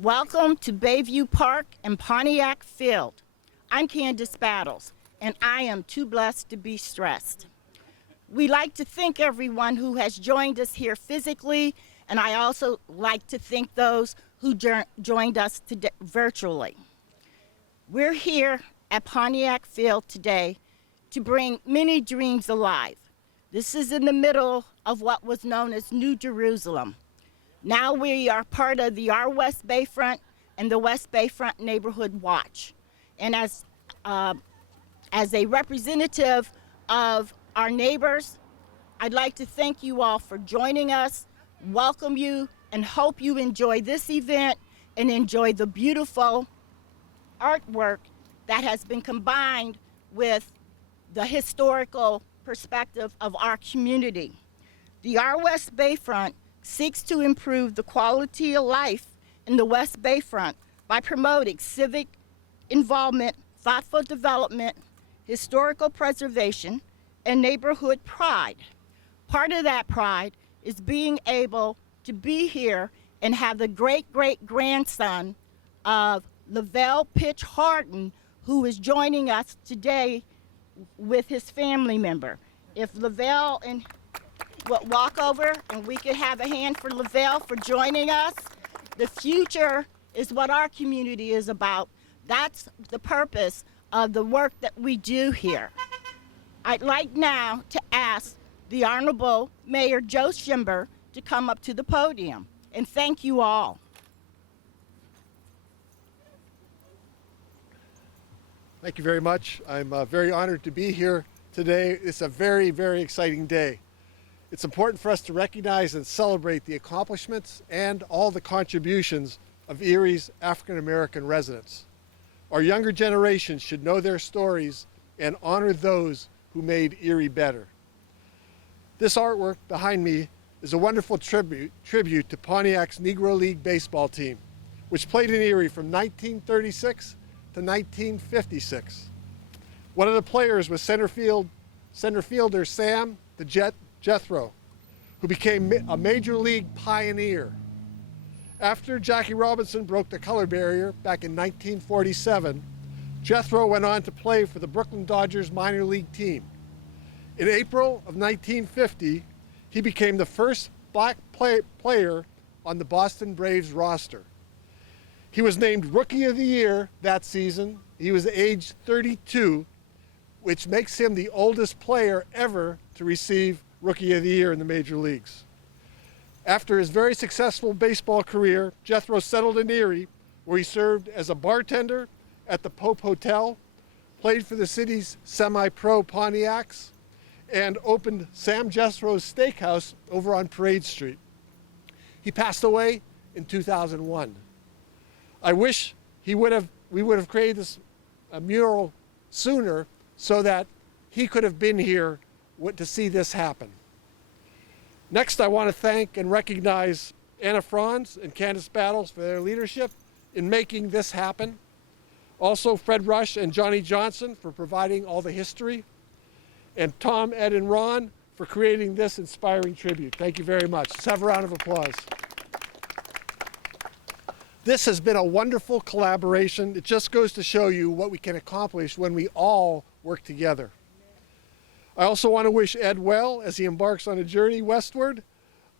Welcome to Bayview Park and Pontiac Field. I'm Candace Battles, and I am too blessed to be stressed. We'd like to thank everyone who has joined us here physically, and I also like to thank those who joined us today virtually. We're here at Pontiac Field today to bring many dreams alive. This is in the middle of what was known as New Jerusalem. Now we are part of the Our West Bayfront and the West Bayfront Neighborhood Watch. And as a representative of our neighbors, I'd like to thank you all for joining us, welcome you, and hope you enjoy this event and enjoy the beautiful artwork that has been combined with the historical perspective of our community. The Our West Bayfront seeks to improve the quality of life in the West Bayfront by promoting civic involvement, thoughtful development, historical preservation, and neighborhood pride. Part of that pride is being able to be here and have the great-great-grandson of Lavelle Pitch Harden, who is joining us today with his family member. If Lavelle and walk over and we could have a hand for Lavelle for joining us. The future is what our community is about. That's the purpose of the work that we do here. I'd like now to ask the Honorable Mayor Joe SCHEMBER to come up to the podium, and thank you all. Thank you very much. I'm very honored to be here today. It's a very, very exciting day. It's important for us to recognize and celebrate the accomplishments and all the contributions of Erie's African American residents. Our younger generation should know their stories and honor those who made Erie better. This artwork behind me is a wonderful tribute to Pontiac's Negro League baseball team, which played in Erie from 1936 to 1956. One of the players was center fielder Sam the Jet Jethro, who became a major league pioneer. After Jackie Robinson broke the color barrier back in 1947, Jethro went on to play for the Brooklyn Dodgers minor league team. In April of 1950, he became the first black player on the Boston Braves roster. He was named Rookie of the Year that season. He was age 32, which makes him the oldest player ever to receive Rookie of the Year in the major leagues. After his very successful baseball career, Jethro settled in Erie, where he served as a bartender at the Pope Hotel, played for the city's semi-pro Pontiacs, and opened Sam Jethro's Steakhouse over on Parade Street. He passed away in 2001. I wish we would have created this mural sooner so that he could have been here to see this happen. Next, I want to thank and recognize Anna Franz and Candace Battles for their leadership in making this happen. Also, Fred Rush and Johnny Johnson for providing all the history. And Tom, Ed, and Ron for creating this inspiring tribute. Thank you very much. Let's have a round of applause. This has been a wonderful collaboration. It just goes to show you what we can accomplish when we all work together. I also want to wish Ed well as he embarks on a journey westward.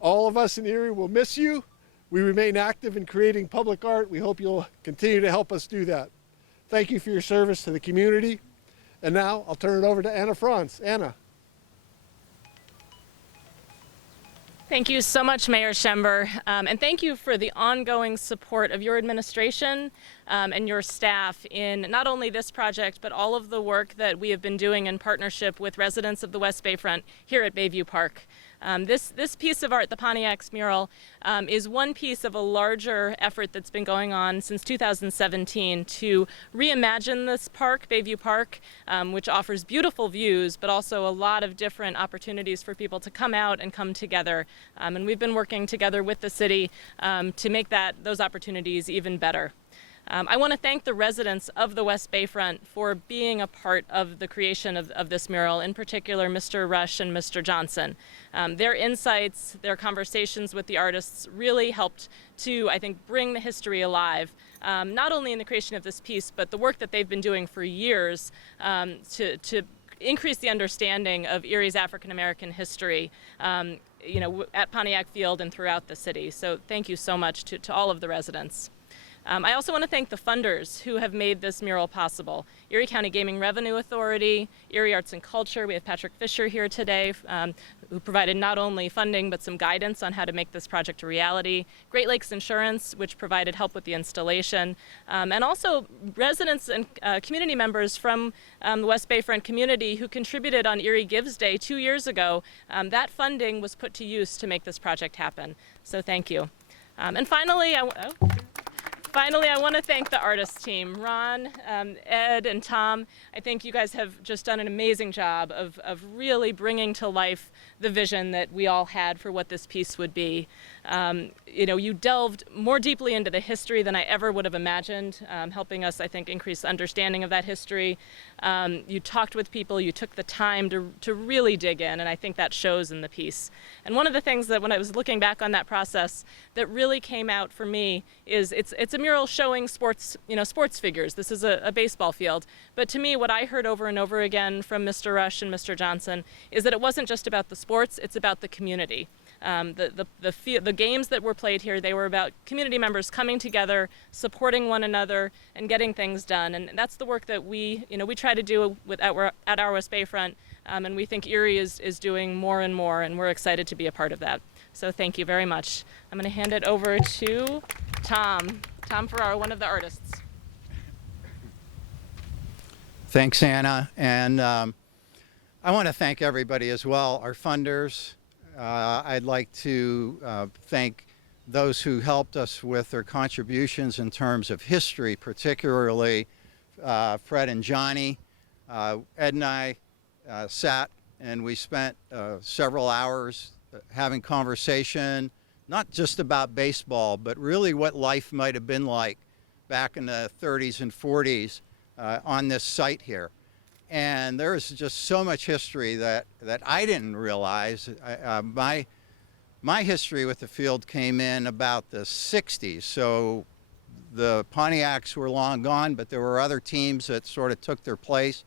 All of us in Erie will miss you. We remain active in creating public art. We hope you'll continue to help us do that. Thank you for your service to the community. And now I'll turn it over to Anna Franz. Anna. Thank you so much, Mayor SCHEMBER, and thank you for the ongoing support of your administration and your staff in not only this project, but all of the work that we have been doing in partnership with residents of the West Bayfront here at Bayview Park. This piece of art, the Pontiac's mural, is one piece of a larger effort that's been going on since 2017 to reimagine this park, Bayview Park, which offers beautiful views, but also a lot of different opportunities for people to come out and come together. And we've been working together with the city to make those opportunities even better. I want to thank the residents of the West Bayfront for being a part of the creation of this mural, in particular Mr. Rush and Mr. Johnson. Their insights, their conversations with the artists really helped to, I think, bring the history alive, not only in the creation of this piece, but the work that they've been doing for years to increase the understanding of Erie's African American history, at Pontiac Field and throughout the city. So thank you so much to all of the residents. I also want to thank the funders who have made this mural possible. Erie County Gaming Revenue Authority, Erie Arts and Culture, we have Patrick Fisher here today, who provided not only funding but some guidance on how to make this project a reality. Great Lakes Insurance, which provided help with the installation, and also residents and community members from the West Bayfront community who contributed on Erie Gives Day 2 years ago. That funding was put to use to make this project happen. So thank you. And finally, I want to thank the artist team, Ron, Ed, and Tom. I think you guys have just done an amazing job of really bringing to life the vision that we all had for what this piece would be. You delved more deeply into the history than I ever would have imagined, helping us, I think, increase understanding of that history. You talked with people, you took the time to really dig in, and I think that shows in the piece. And one of the things that when I was looking back on that process that really came out for me is it's a mural showing sports figures. This is a baseball field. But to me, what I heard over and over again from Mr. Rush and Mr. Johnson is that it wasn't just about the sports, it's about the community. The games that were played here, they were about community members coming together, supporting one another, and getting things done. And that's the work that we try to do at our West Bayfront, and we think Erie is doing more and more, and we're excited to be a part of that. So thank you very much. I'm going to hand it over to Tom FERRARO, one of the artists. Thanks, Anna. And I want to thank everybody as well, our funders. I'd like to thank those who helped us with their contributions in terms of history, particularly Fred and Johnny. Ed and I sat and we spent several hours having conversation, not just about baseball, but really what life might have been like back in the 30s and 40s on this site here. And there is just so much history that I didn't realize. My history with the field came in about the 60s. So the Pontiacs were long gone, but there were other teams that sort of took their place.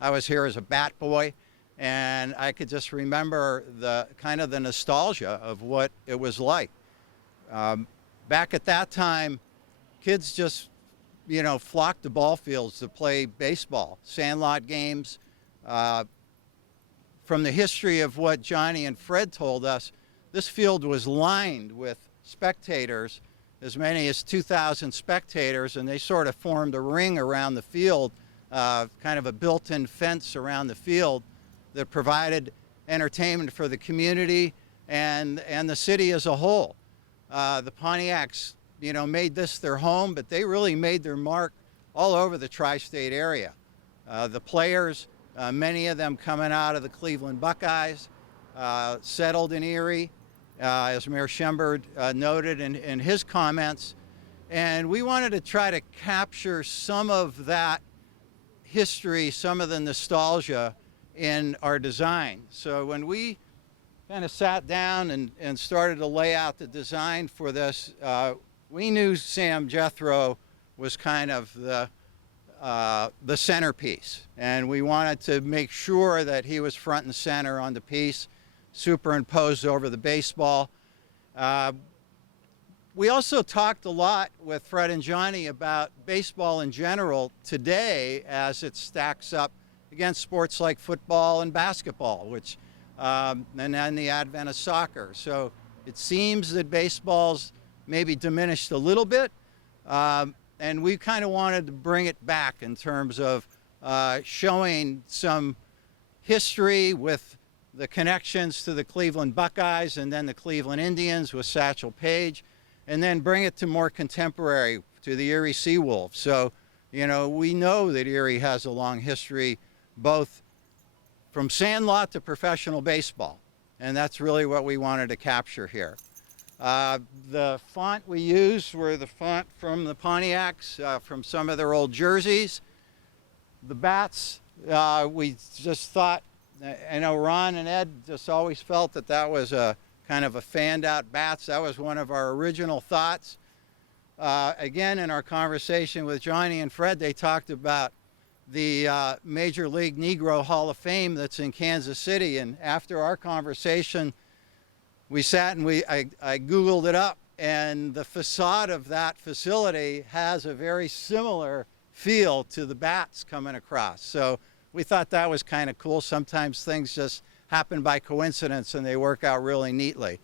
I was here as a bat boy, and I could just remember the kind of the nostalgia of what it was like. Back at that time, kids just flocked to ball fields to play baseball, sandlot games. From the history of what Johnny and Fred told us, this field was lined with spectators, as many as 2,000 spectators, and they sort of formed a ring around the field, kind of a built-in fence around the field that provided entertainment for the community and the city as a whole. The Pontiacs made this their home, but they really made their mark all over the tri-state area. The players, many of them coming out of the Cleveland Buckeyes, settled in Erie, as Mayor SCHEMBER noted in his comments. And we wanted to try to capture some of that history, some of the nostalgia in our design. So when we kind of sat down and started to lay out the design for this, we knew Sam Jethro was kind of the centerpiece, and we wanted to make sure that he was front and center on the piece, superimposed over the baseball. We also talked a lot with Fred and Johnny about baseball in general today as it stacks up against sports like football and basketball, which and then the advent of soccer. So it seems that baseball's maybe diminished a little bit, and we kind of wanted to bring it back in terms of showing some history with the connections to the Cleveland Buckeyes and then the Cleveland Indians with Satchel Paige, and then bring it to more contemporary, to the Erie Seawolves. So, we know that Erie has a long history, both from sandlot to professional baseball, and that's really what we wanted to capture here. The font we used were the font from the Pontiacs, from some of their old jerseys. The bats, we just thought, I know Ron and Ed just always felt that that was a kind of a fanned out bats. That was one of our original thoughts. Again, in our conversation with Johnny and Fred, they talked about the Major League Negro Hall of Fame that's in Kansas City. And after our conversation, we sat and I Googled it up, and the facade of that facility has a very similar feel to the bats coming across. So we thought that was kind of cool. Sometimes things just happen by coincidence and they work out really neatly.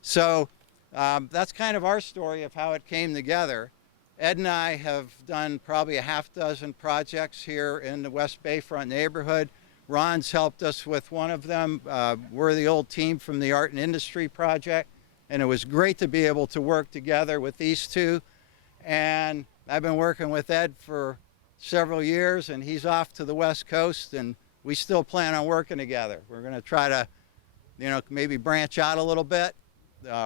So that's kind of our story of how it came together. Ed and I have done probably a half dozen projects here in the West Bayfront neighborhood. Ron's helped us with one of them. We're the old team from the Art and Industry Project, and it was great to be able to work together with these two. And I've been working with Ed for several years, and he's off to the West Coast, and we still plan on working together. We're going to try to, maybe branch out a little bit,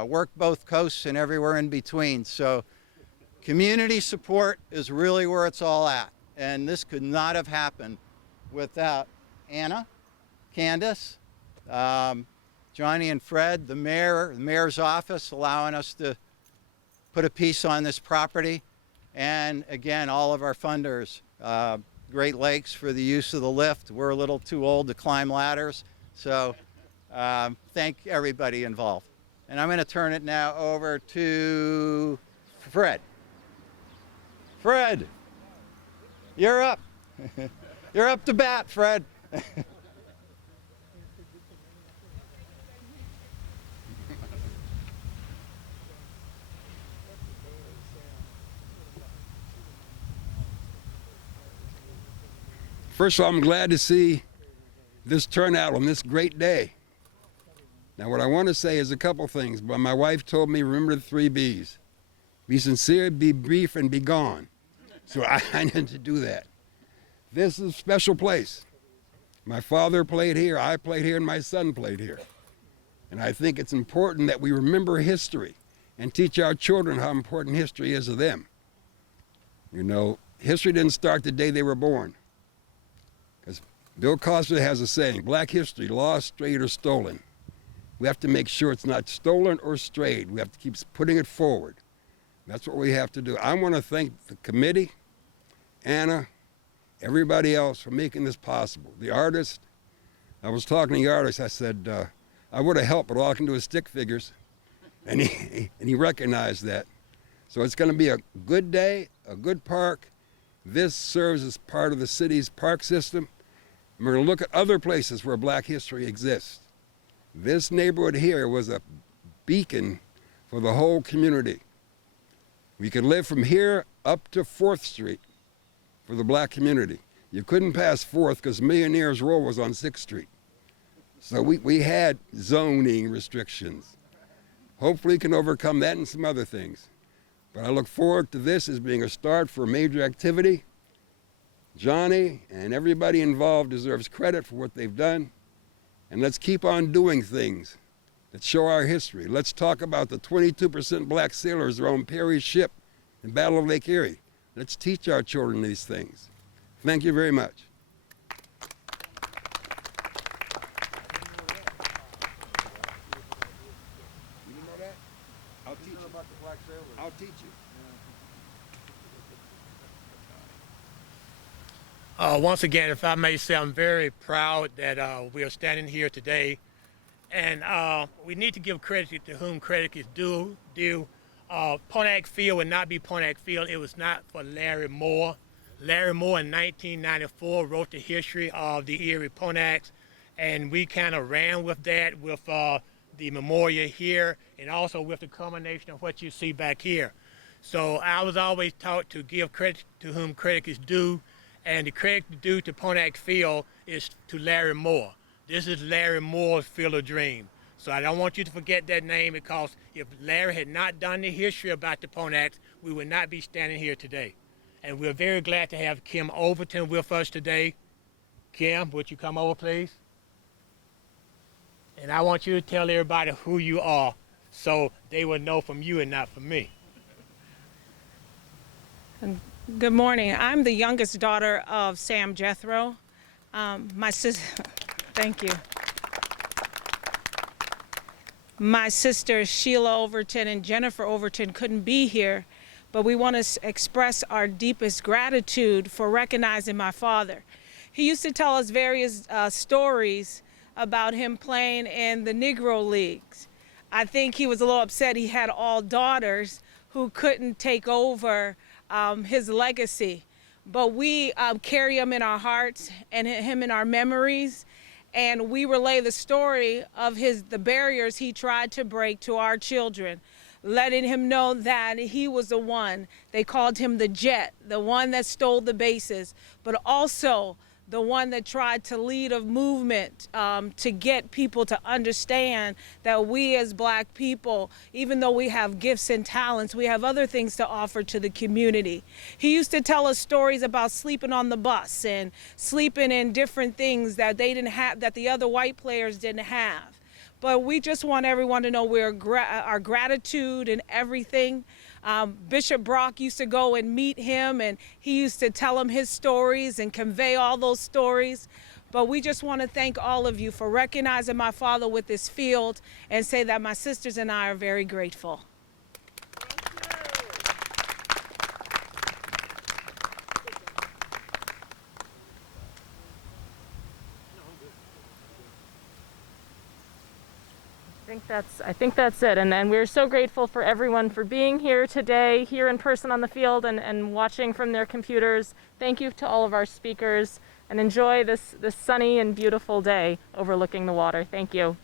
work both coasts and everywhere in between. So community support is really where it's all at, and this could not have happened without Anna, Candace, Johnny and Fred, the mayor's office allowing us to put a piece on this property, and again, all of our funders, Great Lakes for the use of the lift. We're a little too old to climb ladders, so thank everybody involved. And I'm going to turn it now over to Fred. Fred, you're up. You're up to bat, Fred. First of all, I'm glad to see this turnout on this great day. Now, what I want to say is a couple things, but my wife told me, remember the 3 B's. Be sincere, be brief, and be gone. So I need to do that. This is a special place. My father played here, I played here, and my son played here. And I think it's important that we remember history and teach our children how important history is to them. History didn't start the day they were born. As Bill Cosby has a saying, black history, lost, strayed, or stolen. We have to make sure it's not stolen or strayed. We have to keep putting it forward. That's what we have to do. I want to thank the committee, Anna, everybody else for making this possible. The artist, I was talking to the artist, I said, I would have helped, but all I can do is stick figures. And he recognized that. So it's going to be a good day, a good park. This serves as part of the city's park system. We're going to look at other places where black history exists. This neighborhood here was a beacon for the whole community. We could live from here up to 4th Street for the black community. You couldn't pass 4th because Millionaire's Row was on 6th Street. So we had zoning restrictions. Hopefully we can overcome that and some other things. But I look forward to this as being a start for a major activity. Johnny and everybody involved deserves credit for what they've done. And let's keep on doing things that show our history. Let's talk about the 22% black sailors around Perry's ship in Battle of Lake Erie. Let's teach our children these things. Thank you very much. You know that? I'll teach you about the black sailors. I'll teach you. Once again, if I may say, I'm very proud that we are standing here today. And we need to give credit to whom credit is due. Pontiac Field would not be Pontiac Field. It was not for Larry Moore. Larry Moore in 1994 wrote the history of the Erie Pontiacs, and we kind of ran with that with the memorial here and also with the culmination of what you see back here. So I was always taught to give credit to whom credit is due, and the credit due to Pontiac Field is to Larry Moore. This is Larry Moore's Field of Dreams. So I don't want you to forget that name, because if Larry had not done the history about the Pontiacs, we would not be standing here today. And we're very glad to have Kim Overton with us today. Kim, would you come over, please? And I want you to tell everybody who you are. so they would know from you and not from me. Good morning. I'm the youngest daughter of Sam Jethro. My sister, thank you. My sisters Sheila Overton and Jennifer Overton couldn't be here, but we want to express our deepest gratitude for recognizing my father. He used to tell us various stories about him playing in the Negro Leagues. I think he was a little upset he had all daughters who couldn't take over his legacy. But we carry him in our hearts and him in our memories, and we relay the story of the barriers he tried to break to our children, letting him know that he was the one. They called him the Jet, the one that stole the bases, but also the one that tried to lead a movement to get people to understand that we as Black people, even though we have gifts and talents, we have other things to offer to the community. He used to tell us stories about sleeping on the bus and sleeping in different things that they didn't have, that the other white players didn't have. But we just want everyone to know our gratitude and everything. Bishop Brock used to go and meet him, and he used to tell him his stories and convey all those stories. But we just want to thank all of you for recognizing my father with this field and say that my sisters and I are very grateful. I think that's it. And we're so grateful for everyone for being here today, here in person on the field and watching from their computers. Thank you to all of our speakers, and enjoy this sunny and beautiful day overlooking the water. Thank you.